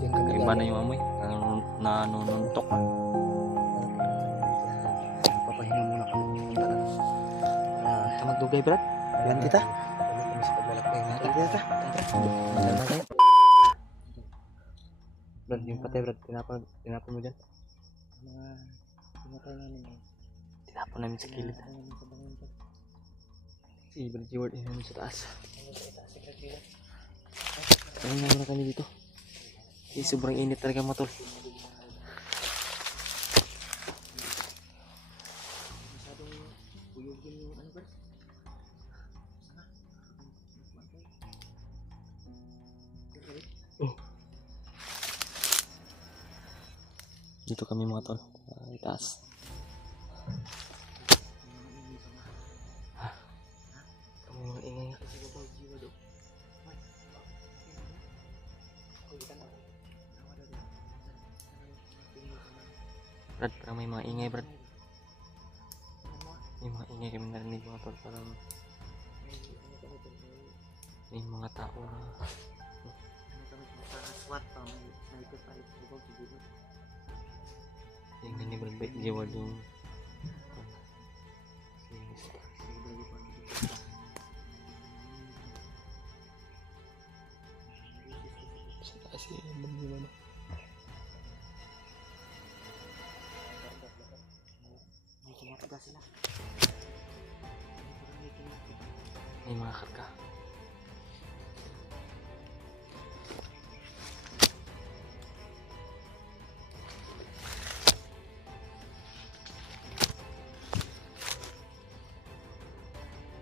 Iba na yung amoy. Nanununtok na. Papahinga muna kami. Ito magdugay, Brad. Yan kita. Kami kami sa paglalakbay natin. Kita. Magdala tayo. Brad, yung patay, Brad. Tinapon mo dyan. Pinatay namin. Tinapon namin sa kilid. Si Brad Jeward yun namin sa taas. Kaya nga muna kami dito. Sobrang init talaga mga tol. Masyadong buyugin yung ano ba? Dito kami mga tol. Itaas. Kami mga ingay nga. Brad, parang may mga ingay, Brad. May mga ingay kami narinig mga tol. Parang may mga tao na yung gani Brad Jeward yung kasi gimana may mga karga.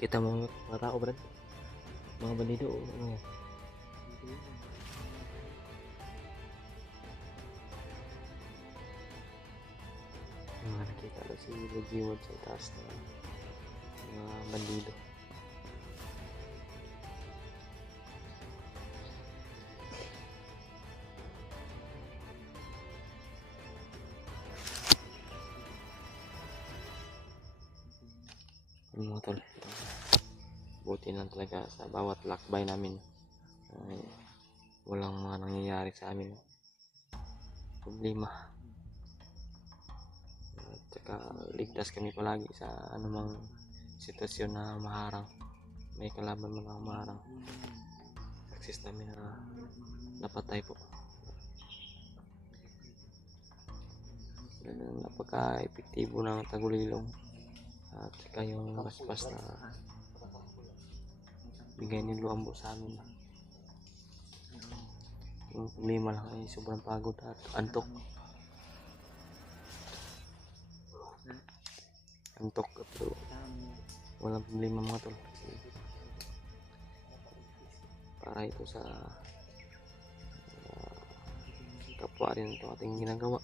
Kita mo mga tao, Brad, mga bandido. Mga nakita na si Lugiwad sa taas na mga bandido. Mga tol, buti na talaga sa bawat lakbay namin ay walang mga nangyayari sa amin problema, at saka ligtas kami palagi sa anumang sitwasyon na maharang, may kalaban man na maharang. Success namin na napatay po. Napaka-epektibo ng tagulilong at saka yung paspas na bigay ni Luambo sa amin. Yung problema lang ay sobrang pagod at antok. Pero walang problema mga tol. Para ito sa kapwa rin ito ating ginagawa.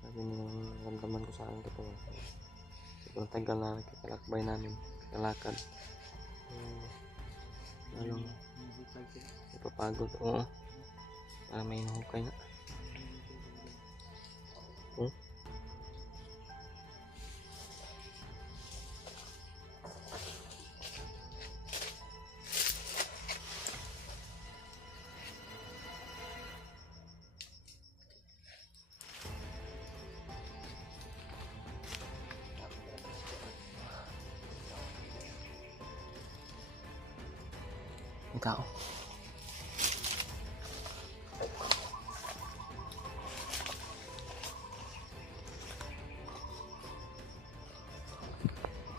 Sabi niyo yung ramdaman ko sa akin ito. Sobrang tagal na nagkakalakbay namin, kalakad. Lalong ipapagod. Oo. Para may nahukay na. Ang tao.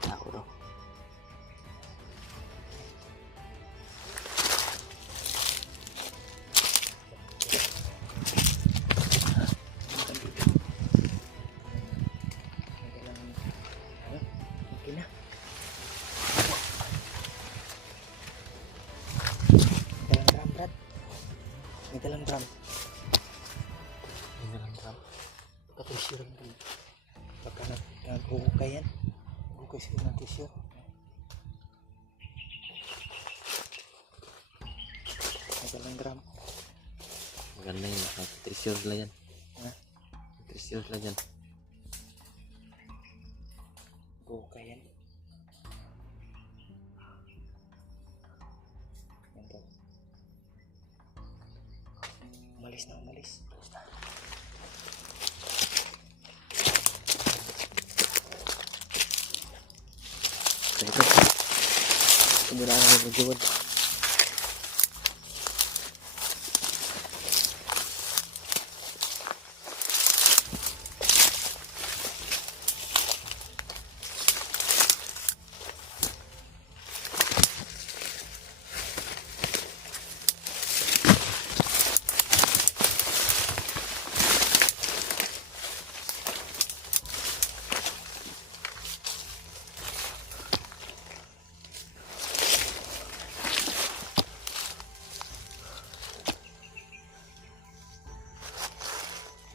Tao daw. Okay na. May dalang drum. Tapos sirang drum. Baka nag-hukay yan. Hukay sila ng tissue. May dalang drum. Maganda yun. Trisure lang yan. Ha? Trisure lang yan. Hukay yan. Umalis na, umalis. Umalis na. So ito. Wala na nagjuwad.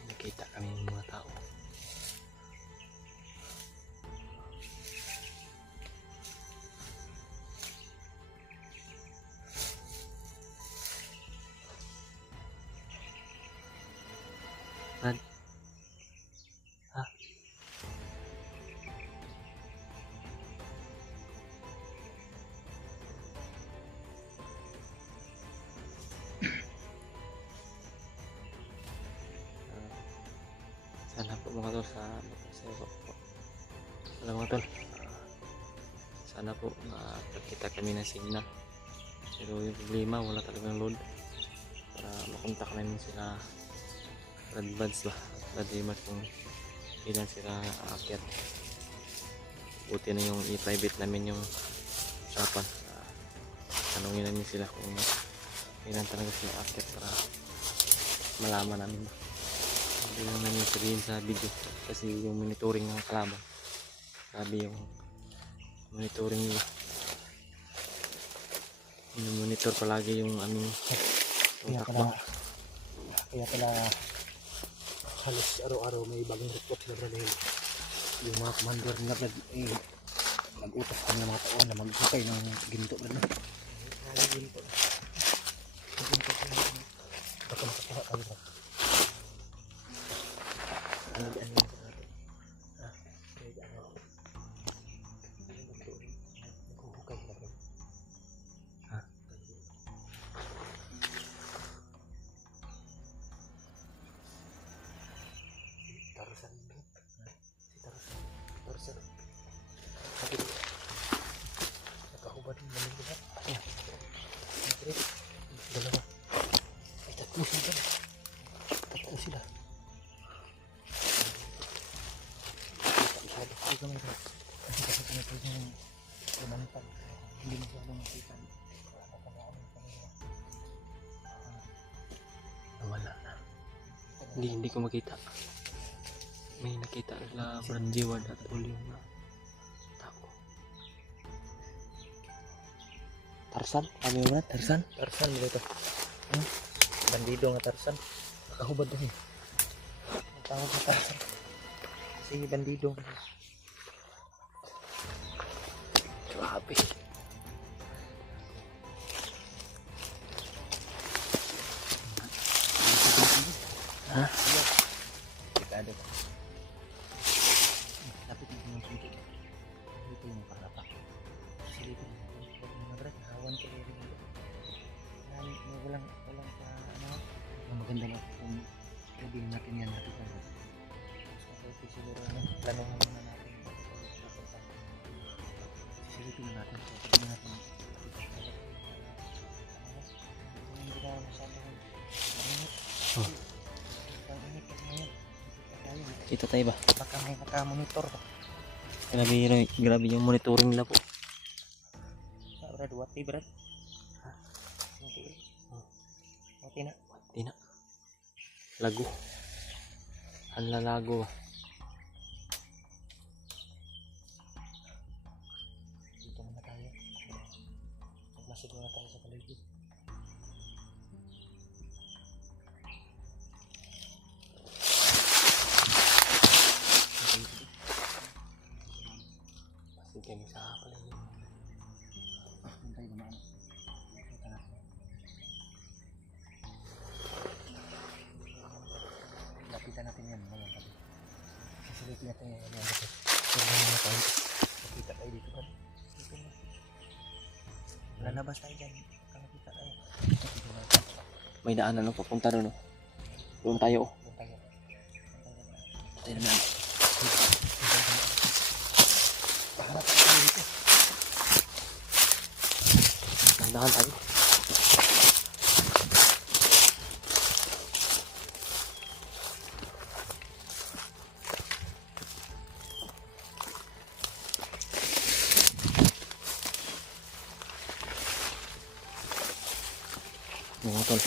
Nakita kami ng mga tao. Brad? Ha? Sana po mga tol sa wala mga tol, sana po makakita kami ng signal, pero yung problema wala talagang load para makontak namin sila advance ba Brad kung ilan sila aakyat. Buti na yung i-private namin yung usapan, tanungin namin sila kung ilan talaga sila aakyat para malaman namin ba. Hindi lang namin sabihin sa video kasi yung monitoring ng kalaban, sabi yung monitoring nila, monitor palagi yung aming takbo. Kaya pala halos araw-araw may bagong report na dahil yung mga commander na nag-utos kami ng mga tao na maghukay ng ginto na ginto baka makakuha kami ba ano yung natin naghuhukay na ba Tarzan sabi nakahubad yung namin diba dalawa ay tatlo sila masyado hindi kami ba kasi pinatay yung lumantag hindi masyadong makita nawala na Hindi ko makita. May nakita sila Brad Jiwad at all yung tao. Tarzan? Ano yun na? Tarzan? Tarzan nila ito bandido nga Tarzan nakahubad din tawag na Tarzan kasi bandido Grabe. Ha? Dekado lapit na mga pinto dito yung parapak silipin mga brad hawan ko rin walang pa ano maganda na kung pwede natin yan lapitan so siguro planuhan muna natin silipin natin so pwede natin hindi na masyadong init kasi ngayon Kita tayo ba? baka may naka-monitor ba Grabe yung monitoring nila po. sa brad wati brad ha? Wati na Di na. Lago. Ang lalago. dito muna tayo magmasid muna tayo sa paligid Sige kami sa paligid. tayo dumaan kita natin lapitan natin yan mga kami sisilipin natin yan kasi tignan muna tayo makita tayo dito kan lalabas tayo dyan makita tayo May daanan ng papunta doon. Doon tayo. Doon tayo. Tayo naman. Pahanap tayo dito. Nandahan tayo. Mga tol.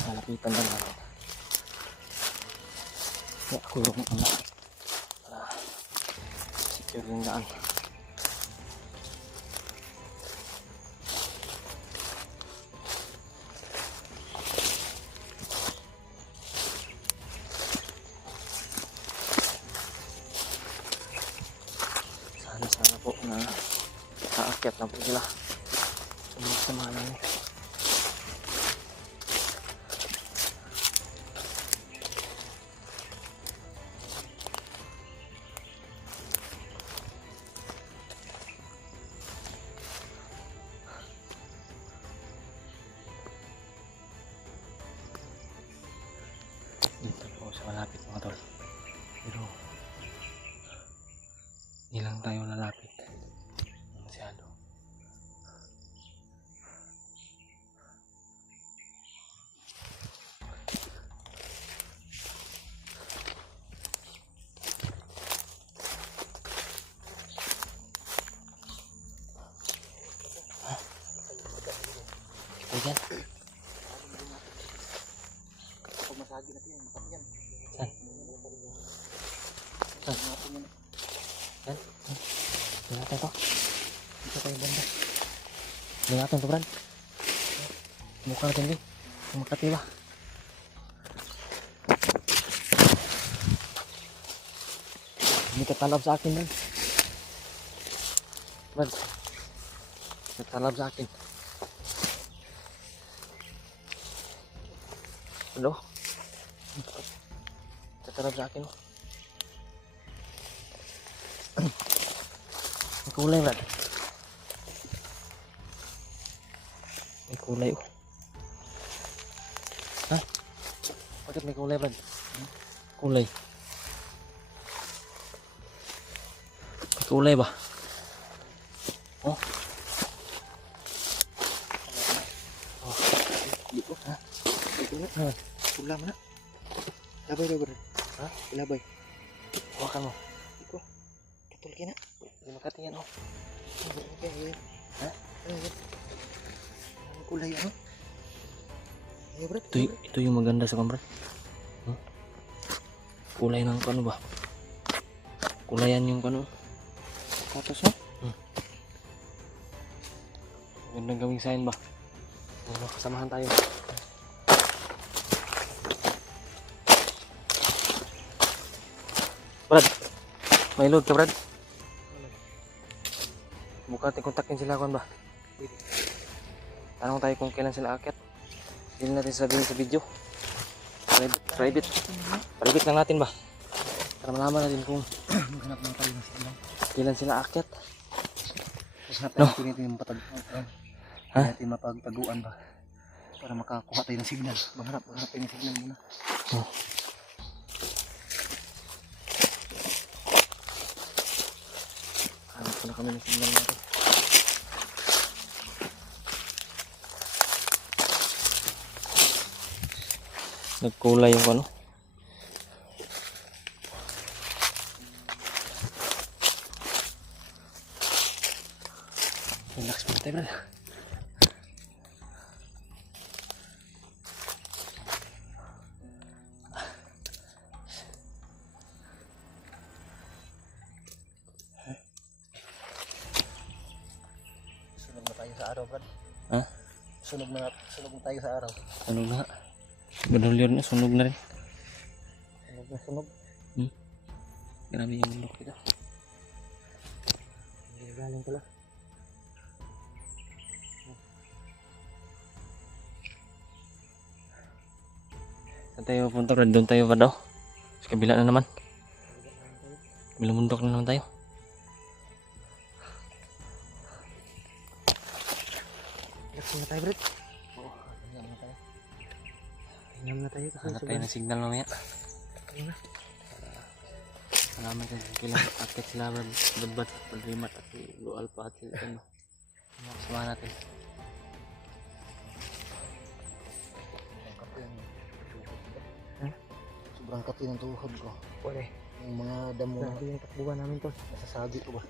Malapitan na natin. Kaya ako yung para secure yung daan. Sana po na kaakyat na po sila. Sama namin. Dito po sa malapit mga tol. Pero hindi lang tayo lalapit. Masyado. Ayan. Pag masagi natin yan, matap yan. Saan? Saan? Yan. Tingnan natin to. Dito tayo banda. Tingnan natin to, Brad. Mukha natin din. Makati ba? Hindi ka talab sa akin, Brad. Brad. Hindi ka talab sa akin. Ano? Tatarap sa akin. May kulay, Brad. May kulay, oh. Ha? Bakit may kulay, Brad? Kulay. May kulay ba? Oh. Oh. Dito. Ha? Dito na. Ha? Pula mo na. Labay daw bro. Ha? Ilabay. Hawakan mo. Iko. Katul ka na. Hindi makatingin, oh. Okay. Ha? Ayan. Ang kulay ano? Ayo bro. Ito yung maganda sa kamera. Huh? Kulay ng ano ba? Kulayan yung ano. Katos no? Magandang gawing sign ba? Kasamahan tayo. Brad, may load ka, Brad? Buka natin kontakin sila kon ba? Tanong tayo kung kailan sila aakyat. Hindi natin sabihin sa video. Private lang natin ba? Para malaman natin kung Maghanap na tayo ng signal. kailan sila aakyat. Hanap No. tayo natin yung mapagtaguan. Ha? Natin mapagtaguan ba? Para makakuha tayo ng signal. Maghanap tayo ng signal muna. Oh. Hanap ko na kami ng signal natin. Nagkulay yung ano. Relax mo tayo, brad. Sunog na tayo sa araw, brad. Ha? Sunog na tayo sa araw. Sunog na nga. Badulir na, sunog na rin. Sunog na sunog. Grabe yung bundok dito. Hindi galing pala. Saan tayo punta, brad? Doon tayo pa daw. Sa kabila na naman. Kabilang bundok na naman tayo. Relax na tayo, brad. Oo. Hinam na tayo kasi Hanap tayo ng signal mamaya. Ayun na. Salamat kung kailan attack sila badbad at pagrimat at si Blue Alpha at sila ano. Mga kasama natin. Sobrang kapi ng tuhod ko. Wala. Yung mga damo na Grabe yung takbuhan namin to. nasasagi ko ba?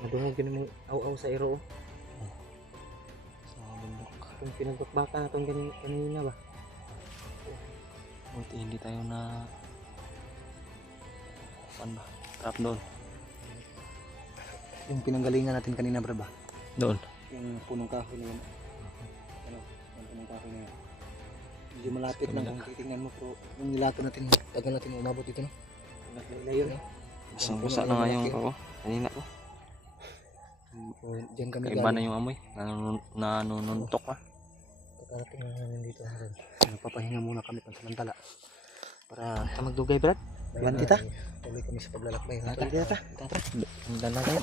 Madungog yun yung aw-aw sa iro. Sa mga bundok. Itong pinagbakbaka na itong kanina ba? Buti hindi tayo na ano ba? Trap doon. Yung pinanggalingan natin kanina bro ba? Doon. Yung punong kahoy na yun. Ano? Yung punong kahoy na yun. Medyo malapit lang kung titingnan mo pero yung nilato natin, tagal natin umabot dito no? Layo na. Busa na nga yung ako. Kanina ko. O, diyan kami Kaiba na yung amoy. Nanununtok pa. Pagkarating na namin dito. Papahinga muna kami pansamantala. Para Ka magdugay, Brad? Yan kita. Tuloy kami sa paglalakbay. Tara. Ang dalaga.